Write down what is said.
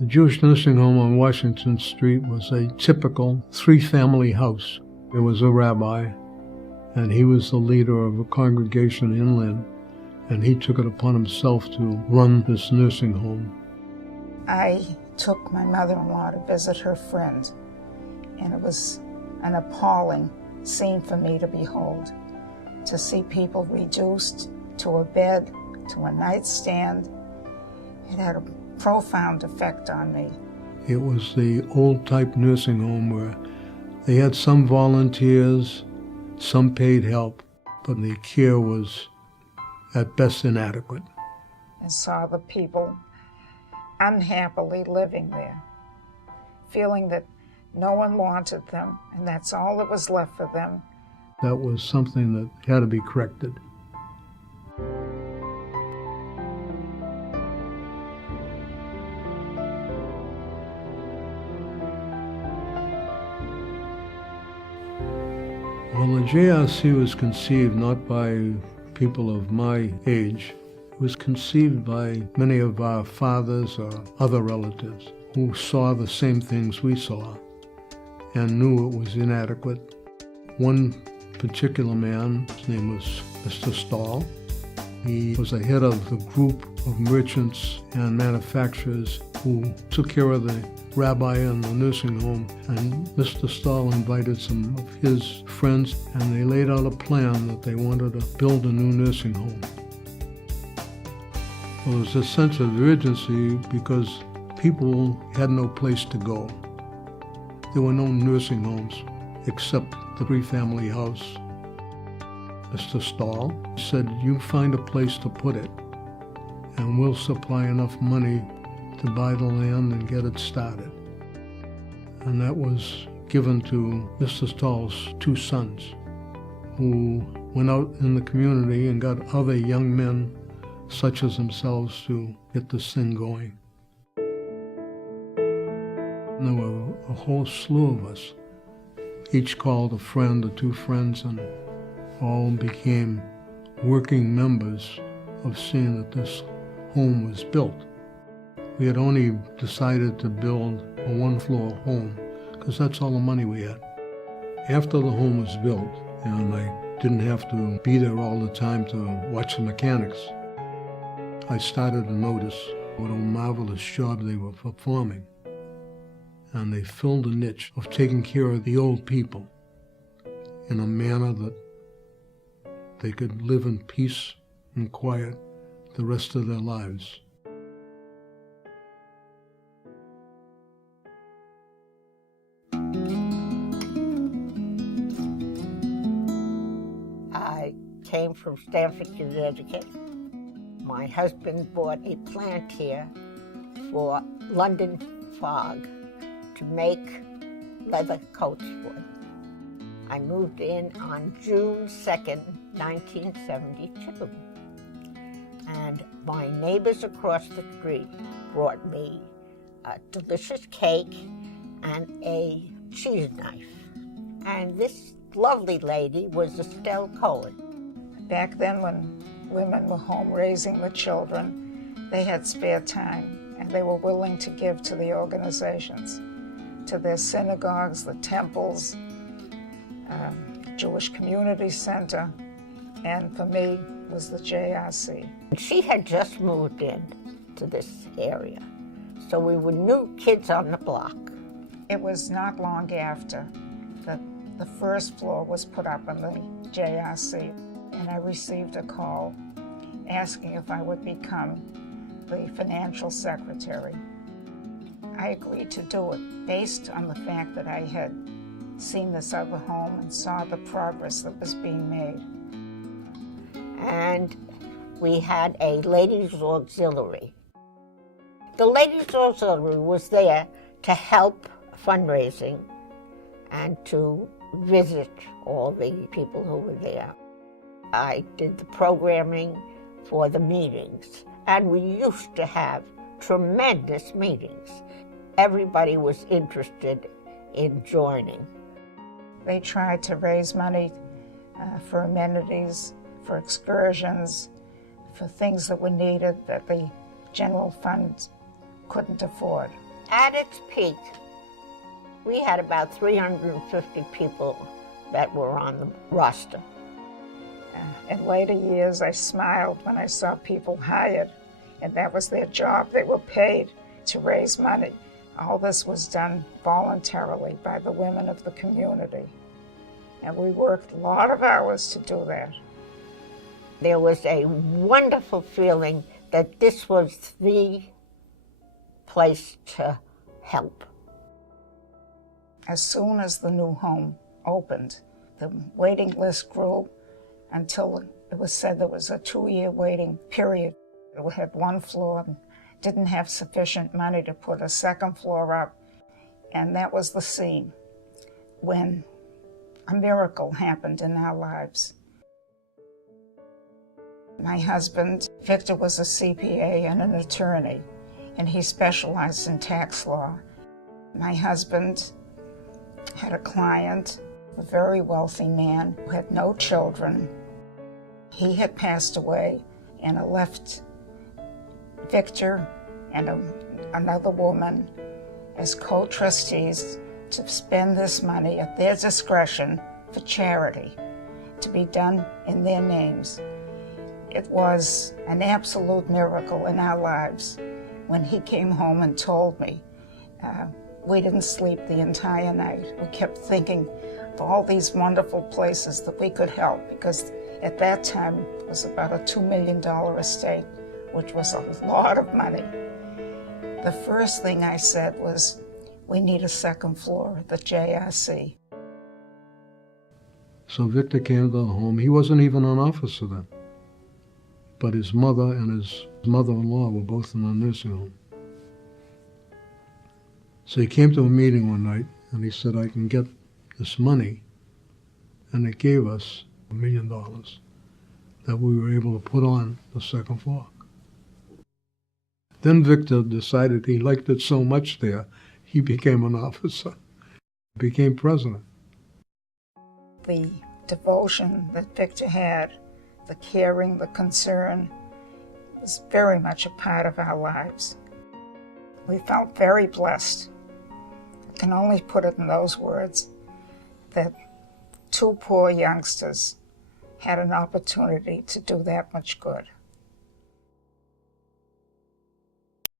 The Jewish nursing home on Washington Street was a typical three-family house. There was a rabbi, and he was the leader of a congregation in Lynn, and he took it upon himself to run this nursing home. I took my mother-in-law to visit her friend, and it was an appalling scene for me to behold, to see people reduced to a bed, to a nightstand. It had a profound effect on me. It was the old-type nursing home where they had some volunteers, some paid help, but the care was at best inadequate. And saw the people unhappily living there, feeling that no one wanted them, and that's all that was left for them. That was something that had to be corrected. Well, the JRC was conceived not by people of my age. It was conceived by many of our fathers or other relatives who saw the same things we saw and knew it was inadequate. One particular man, his name was Mr. Stahl. He was the head of the group of merchants and manufacturers who took care of the rabbi in the nursing home, and Mr. Stahl invited some of his friends, and they laid out a plan that they wanted to build a new nursing home. Well, there was a sense of urgency because people had no place to go. There were no nursing homes except the three-family house. Mr. Stahl said, "You find a place to put it, and we'll supply enough money to buy the land and get it started." And that was given to Mr. Stahl's two sons, who went out in the community and got other young men such as themselves to get this thing going. And there were a whole slew of us. Each called a friend or two friends, and all became working members of seeing that this home was built. We had only decided to build a one-floor home because that's all the money we had. After the home was built, and I didn't have to be there all the time to watch the mechanics, I started to notice what a marvelous job they were performing. And they filled a niche of taking care of the old people in a manner that they could live in peace and quiet the rest of their lives. I came from Stamford, Connecticut. My husband bought a plant here for London Fog to make leather coats for. I moved in on June 2nd, 1972. And my neighbors across the street brought me a delicious cake and a cheese knife. And this lovely lady was Estelle Cohen. Back then, when women were home raising the children, they had spare time, and they were willing to give to the organizations, to their synagogues, the temples, Jewish Community Center, and for me was the JRC. She had just moved in to this area, so we were new kids on the block. It was not long after that the first floor was put up in the JRC, and I received a call asking if I would become the financial secretary. I agreed to do it based on the fact that I had seen this other home and saw the progress that was being made. And we had a ladies' auxiliary. The ladies' auxiliary was there to help fundraising and to visit all the people who were there. I did the programming for the meetings, and we used to have tremendous meetings. Everybody was interested in joining. They tried to raise money for amenities, for excursions, for things that were needed that the general fund couldn't afford. At its peak, we had about 350 people that were on the roster. In later years, I smiled when I saw people hired, and that was their job. They were paid to raise money. All this was done voluntarily by the women of the community. And we worked a lot of hours to do that. There was a wonderful feeling that this was the place to help. As soon as the new home opened, the waiting list grew until it was said there was a 2-year waiting period. We had one floor and didn't have sufficient money to put a second floor up, and that was the scene when a miracle happened in our lives. My husband, Victor, was a CPA and an attorney, and he specialized in tax law. My husband had a client, a very wealthy man who had no children. He had passed away and left Victor and another woman as co-trustees to spend this money at their discretion for charity, to be done in their names. It was an absolute miracle in our lives. When he came home and told me, we didn't sleep the entire night. We kept thinking of all these wonderful places that we could help, because at that time it was about a $2 million estate, which was a lot of money. The first thing I said was, we need a second floor at the JRC. So Victor came to the home. He wasn't even an officer then, but his mother and his mother-in-law were both in a nursing home. So he came to a meeting one night and he said, I can get this money, and it gave us $1 million that we were able to put on the second floor. Then Victor decided he liked it so much there, he became an officer, became president. The devotion that Victor had, the caring, the concern, was very much a part of our lives. We felt very blessed. I can only put it in those words, that 2 poor youngsters had an opportunity to do that much good.